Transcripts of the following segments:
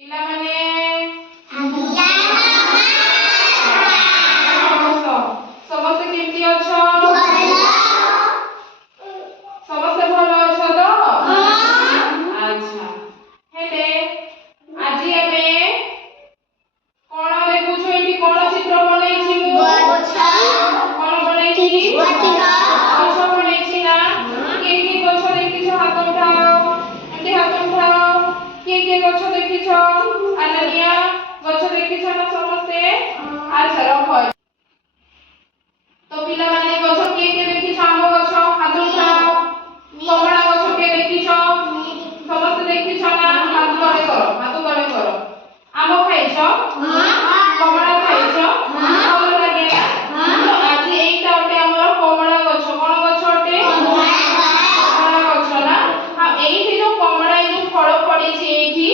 ପିଲାମାନେ ସମସ୍ତେ କେମିତି ଅଛ? ସମସ୍ତେ ଭଲ ଅଛ ତ? ଆଚ୍ଛା ହେଲେ ଆଜି ଆମେ କଣ ଦେଖୁଛୁ? ଏଠି କଣ ଚିତ୍ର ବନେଇଛି ମୁଁ? କଣ ବନେଇଛି? ଗଛ ବନେଇଛି ନା? କିଏ କିଏ ଗଛ ଦେଖିଛ ହାତ ଉଠାଅ। ଏମିତି ହାତ ଉଠାଅ। କିଏ କିଏ ଗଛ ଦେଖିଛ? ଆନାନିଆ ଗଛ ଦେଖିଛ ନା ସମସ୍ତେ? ଆଚ୍ଛା ରଖ। ତ ପିଲାମାନେ ଗଛ କିଏ କିଏ ଦେଖିଛ? ଆମ୍ବ ଗଛ ହାତ ଉଠାଅ। କମଳା ଗଛ କିଏ ଦେଖିଛ? ସମସ୍ତେ ଦେଖିଛ ନା? ହାତ ତଳେ କର, ହାତ ତଳେ କର। ଆମ୍ବ ଖାଇଛ? କମଳା ଖାଇଛ? ଭଲ ଲାଗେ ନା? ତ ଆଜି ଏଇଟା ଗୋଟେ ଆମର କମଳା ଗଛ। କଣ ଗଛ ଅଟେ? କମଳା ଗଛ ନା? ଆଉ ଏଇଠି ଯୋଉ କମଳା ଏଇ ଯୋଉ ଫଳ ପଡିଛି ଏଇଠି,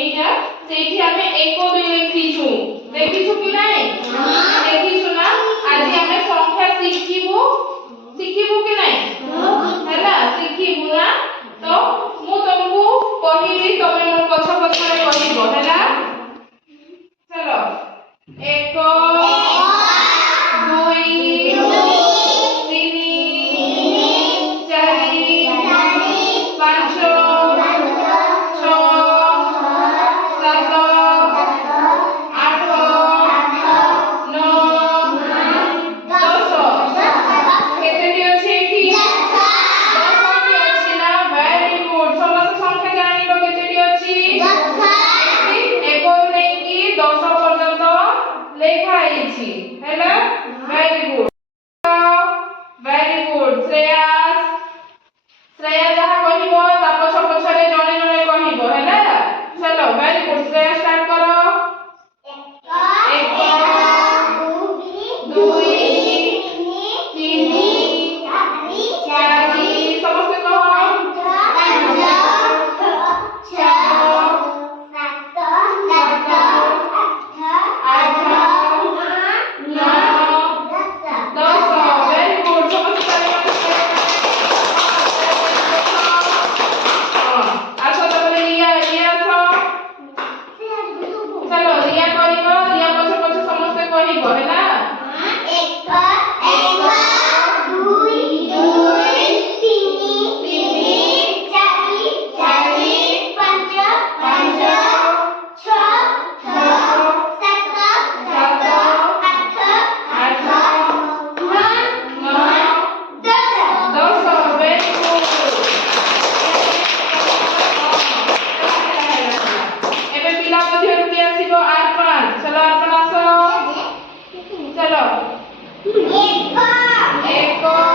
ଏଇଟା ସେଇଠି ଆମେ 1 2 ଲେଖିଛୁ। ଦେଖିଛୁ କି ନାଇଁ? ଦେଖିଛୁ ନା? ଆଜି ଆମେ ସଂଖ୍ୟା ଶିଖିବୁ କି ନାଇଁ? ହେଲା ଶିଖିବୁ ନା? ତ ମୁଁ ତମକୁ କହିବି, ତମେ ମୋ ପଛ ପଛରେ କହିବ ହେଲା। चलो 1 2 3 4 5 6 7 8 9 10 କେତେଟି ଅଛି ଏଠି? 10ଟି ଅଛି ନା? Very good. ସମସ୍ତ ସଂଖ୍ୟା ଜାଣିବ କେତେଟି ଅଛି? 1 ରୁ ନେଇକି 10 ପର୍ଯ୍ୟନ୍ତ ଲେଖା ହେଇଛି ହେଲା। Very good, very good. Shreya ଯାହା କହିବ ତା ପଛ ପଛରେ ଜଣେ ଜଣେ କହିବ ହେଲା। ଚलो ଭେରି ଗୁଡ। ଶ୍ରେୟା ଷ୍ଟାର୍ଟ କର। 1 2 3 4 ସମସ୍ତେ କହ। 1